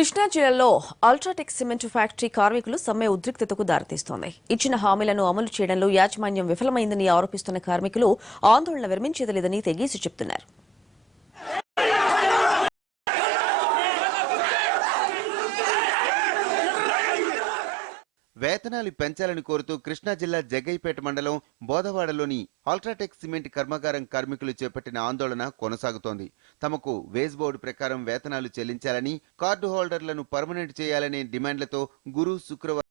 కృష్ణా జిల్లాలో UltraTech cement factory కార్మికులు సమ్మె ఉద్రిక్తతకు దారితీస్తోంది. ఇచ్చిన హామీలను అమలు చేయడంలో యాజమాన్యం విఫలమైందని ఆరోపిస్తున్న కార్మికులు ఆందోళన విరమించేది లేదని తెగేసి చెబుతున్నారు. వేతనాలు పెంచాలని కోరుతూ కృష్ణా జిల్లా జగ్గయ్యపేట మండలం బోధవాడలోని అల్ట్రాటెక్ సిమెంట్ కర్మాగారం కార్మికులు చేపట్టిన ఆందోళన కొనసాగుతోంది. తమకు వేజ్ బోర్డు ప్రకారం వేతనాలు చెల్లించాలని, కార్డు హోల్డర్లను పర్మనెంట్ చేయాలనే డిమాండ్లతో గురు శుక్రవారం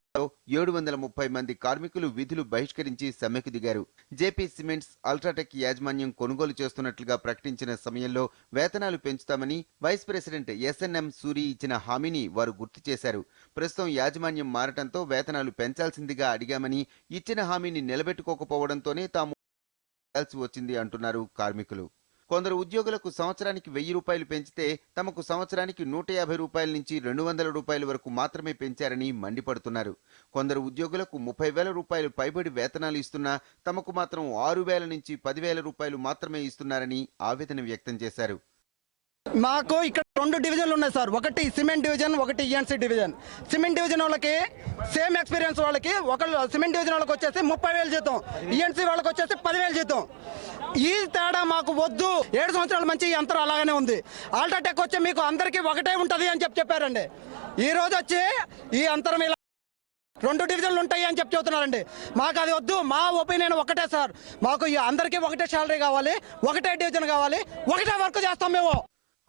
730 మంది కార్మికులు విధులు బహిష్కరించి సమ్మెకు దిగారు. జేపీ సిమెంట్స్ అల్ట్రాటెక్ యాజమాన్యం కొనుగోలు చేస్తున్నట్లుగా ప్రకటించిన సమయంలో వేతనాలు పెంచుతామని వైస్ ప్రెసిడెంట్ ఎస్ఎన్ఎం సూరి ఇచ్చిన హామీని వారు గుర్తు చేశారు. ప్రస్తుతం యాజమాన్యం మారటంతో వేతనాలు పెంచాల్సిందిగా అడిగామని, ఇచ్చిన హామీని నిలబెట్టుకోకపోవడంతోనే తాము వచ్చింది అంటున్నారు కార్మికులు. కొందరు ఉద్యోగులకు సంవత్సరానికి 1000 రూపాయలు పెంచితే తమకు సంవత్సరానికి 150 రూపాయల నుంచి 200 రూపాయల వరకు మాత్రమే పెంచారని మండిపడుతున్నారు. కొందరు ఉద్యోగులకు 30,000 రూపాయలు పైబడి వేతనాలు ఇస్తున్నా తమకు మాత్రం 6,000 నుంచి 10,000 రూపాయలు మాత్రమే ఇస్తున్నారని ఆవేదన వ్యక్తం చేశారు. మాకు ఇక్కడ 2 డివిజన్లు ఉన్నాయి సార్. ఒకటి సిమెంట్ డివిజన్, ఒకటి ఈఎన్సీ డివిజన్. సిమెంట్ డివిజన్ వాళ్ళకి సేమ్ ఎక్స్పీరియన్స్ వాళ్ళకి సిమెంట్ డివిజన్ వాళ్ళకి వచ్చేసి 30,000 జీతం, ఈఎన్సీ వాళ్ళకి వచ్చేసి 10,000 జీతం. ఈ తేడా మాకు వద్దు. 7 సంవత్సరాల మంచి ఈ అంతరం అలాగనే ఉంది. అల్ట్రాటెక్ వచ్చి మీకు అందరికీ ఒకటే ఉంటుంది అని చెప్పారండి. ఈ రోజు వచ్చి ఈ అంతరం ఇలా 2 డివిజన్లు ఉంటాయి అని చెప్తున్నారండి. మాకు అది వద్దు. మా ఒపీనియన్ ఒకటే సార్. మాకు అందరికీ ఒకటే శాలరీ కావాలి, ఒకటే డివిజన్ కావాలి, ఒకటే వర్క్ చేస్తాం మేము.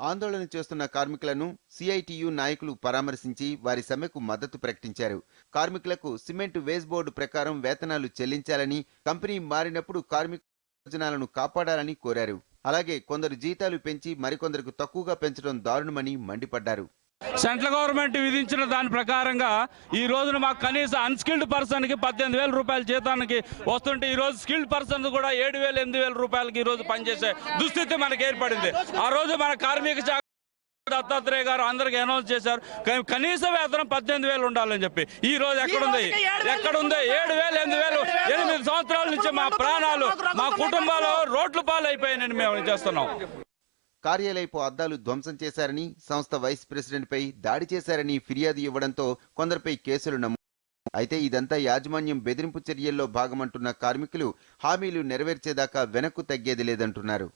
ఆందోళన చేస్తున్న కార్మికులను సిఐటియు నాయకులు పరామర్శించి వారి సమ్మెకు మద్దతు ప్రకటించారు. కార్మికులకు సిమెంట్ వేజ్ బోర్డు ప్రకారం వేతనాలు చెల్లించాలని, కంపెనీ మారినప్పుడు కార్మిక ప్రయోజనాలను కాపాడాలని కోరారు. అలాగే కొందరు జీతాలు పెంచి మరికొందరికి తక్కువగా పెంచడం దారుణమని మండిపడ్డారు. సెంట్రల్ గవర్నమెంట్ విధించిన దాని ప్రకారంగా ఈ రోజున మాకు కనీసం అన్స్కిల్డ్ పర్సన్ కి 18,000 రూపాయల జీతానికి వస్తుంటే ఈ రోజు స్కిల్డ్ పర్సన్ కూడా 7,000, 8,000 రూపాయలకి ఈ రోజు పనిచేసే దుస్థితి మనకు ఏర్పడింది. ఆ రోజు మన కార్మిక శాఖ దత్తాత్రేయ గారు అందరికి అనౌన్స్ చేశారు, కనీస వేతనం 18,000 ఉండాలని చెప్పి. ఈ రోజు ఎక్కడుంది? 7,000, 8,000. 8 సంవత్సరాల నుంచి మా ప్రాణాలు, మా కుటుంబాలు రోడ్ల పాలు అయిపోయాయని మేము చేస్తున్నాం. కార్యాలయపు అద్దాలు ధ్వంసం చేశారని, సంస్థ వైస్ ప్రెసిడెంట్ పై దాడి చేశారని ఫిర్యాదు ఇవ్వడంతో కొందరిపై కేసులు నమోదు. అయితే ఇదంతా యాజమాన్యం బెదిరింపు చర్యల్లో భాగమంటున్న కార్మికులు హామీలు నెరవేర్చేదాకా వెనక్కు తగ్గేది లేదంటున్నారు.